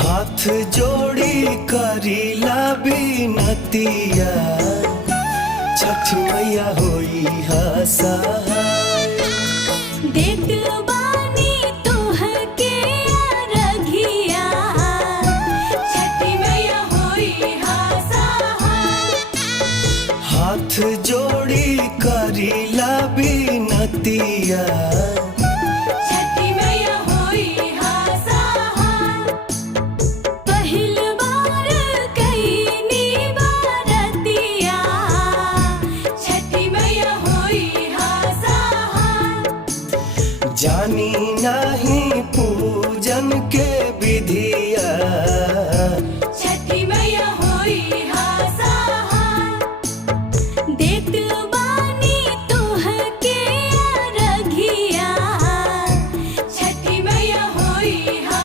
हाथ जोड़ी करीला बिनतिया, छठ मैया होई हा सहाय। देत बानी तोहके अरघिया, छठी मैया होई हा सहाय। हाथ जोड़ी करीला बिनतिया, छठी मैया होई हा सहाय। पहिल बार कईनी बारतिया, छठी मैया होई हा सहाय। जानी नाही पूजन के